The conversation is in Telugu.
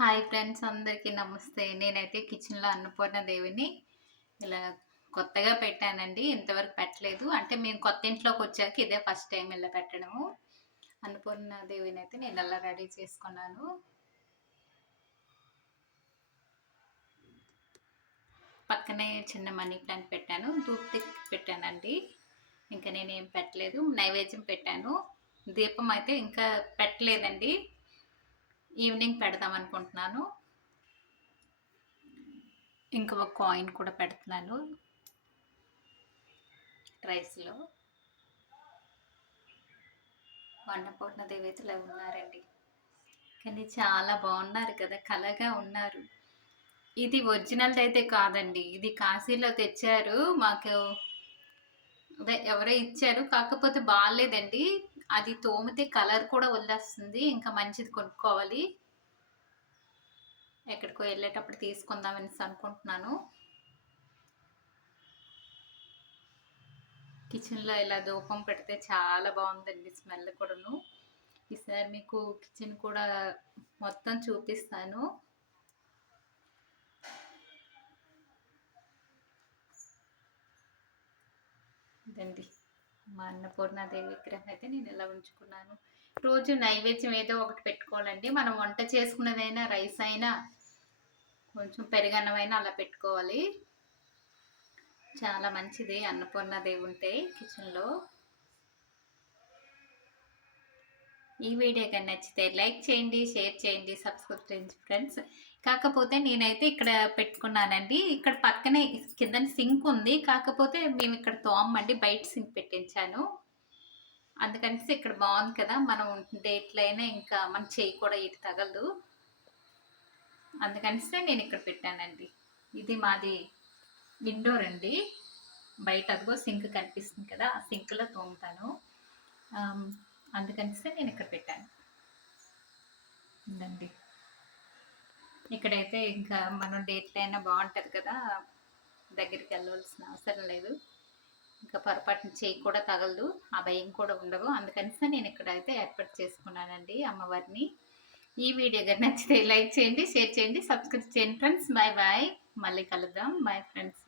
హాయ్ ఫ్రెండ్స్ అందరికీ నమస్తే. నేనైతే కిచెన్లో అన్నపూర్ణ దేవిని ఇలా కొత్తగా పెట్టానండి. ఇంతవరకు పెట్టలేదు. అంటే మేము కొత్త ఇంట్లోకి వచ్చాక ఇదే ఫస్ట్ టైం ఇలా పెట్టడము. అన్నపూర్ణ దేవిని అయితే నేను ఇలా రెడీ చేసుకున్నాను. పక్కనే చిన్న మనీ ప్లాంట్ పెట్టాను. దూప్తి పెట్టానండి. ఇంకా నేనేం పెట్టలేదు. నైవేద్యం పెట్టాను. దీపం అయితే ఇంకా పెట్టలేదండి. ఈవినింగ్ పెడదాం అనుకుంటున్నాను. ఇంకొక కాయిన్ కూడా పెడుతున్నాను. రైస్లో. వండపూర్ణ దేవతలు ఉన్నారండి? కానీ చాలా బాగున్నారు కదా కలగా ఉన్నారు. ఇది ఒరిజినల్ అయితే కాదండి ఇది కాశీలో తెచ్చారు. మాకు అదే ఎవరో ఇచ్చారు కాకపోతే బాగాలేదండి. అది తోమితే కలర్ కూడా వదిలేస్తుంది. ఇంకా మంచిది కొనుక్కోవాలి. ఎక్కడికో వెళ్ళేటప్పుడు తీసుకుందామని అనుకుంటున్నాను. కిచెన్లో ఇలా ధూపం పెడితే చాలా బాగుందండి స్మెల్ కూడాను. ఈసారి మీకు కిచెన్ కూడా మొత్తం చూపిస్తాను. ఇదండి. మా అన్నపూర్ణాదేవి విగ్రహం అయితే నేను ఇలా ఉంచుకున్నాను. రోజు నైవేద్యం ఏదో ఒకటి పెట్టుకోవాలండి. మనం వంట చేసుకున్నదైనా రైస్ అయినా కొంచెం పెరుగన్నమైనా అలా పెట్టుకోవాలి. చాలా మంచిది అన్నపూర్ణాదేవి ఉంటే కిచెన్లో. ఈ వీడియో కానీ నచ్చితే లైక్ చేయండి షేర్ చేయండి సబ్స్క్రైబ్ చేయండి ఫ్రెండ్స్. కాకపోతే నేనైతే ఇక్కడ పెట్టుకున్నానండి. ఇక్కడ పక్కనే కింద సింక్ ఉంది. కాకపోతే మేము ఇక్కడ తోమండి బయట సింక్ పెట్టించాను. అందుకని ఇక్కడ బాగుంది కదా. మనం డేట్లైనా ఇంకా మన చేయి కూడా ఇటు తగలదు. అందుకనిస్తే నేను ఇక్కడ పెట్టానండి. ఇది మాది ఇండోర్ అండి బయట అదిగో సింక్ కనిపిస్తుంది కదా. ఆ సింక్లో తోముతాను. అందుకనిస్తే నేను ఇక్కడ పెట్టాను ఉందండి. ఇక్కడైతే ఇంకా మనం డేట్లైనా అయినా బాగుంటుంది కదా. దగ్గరికి వెళ్ళవలసిన అవసరం లేదు. ఇంకా పొరపాటున చేయి కూడా తగలదు. ఆ భయం కూడా ఉండదు. అందుకని నేను ఇక్కడైతే ఏర్పాటు చేసుకున్నానండి అమ్మవారిని. ఈ వీడియో కానీ నచ్చితే లైక్ చేయండి షేర్ చేయండి సబ్స్క్రైబ్ చేయండి ఫ్రెండ్స్. Bye bye. మళ్ళీ కలుద్దాం. Bye friends.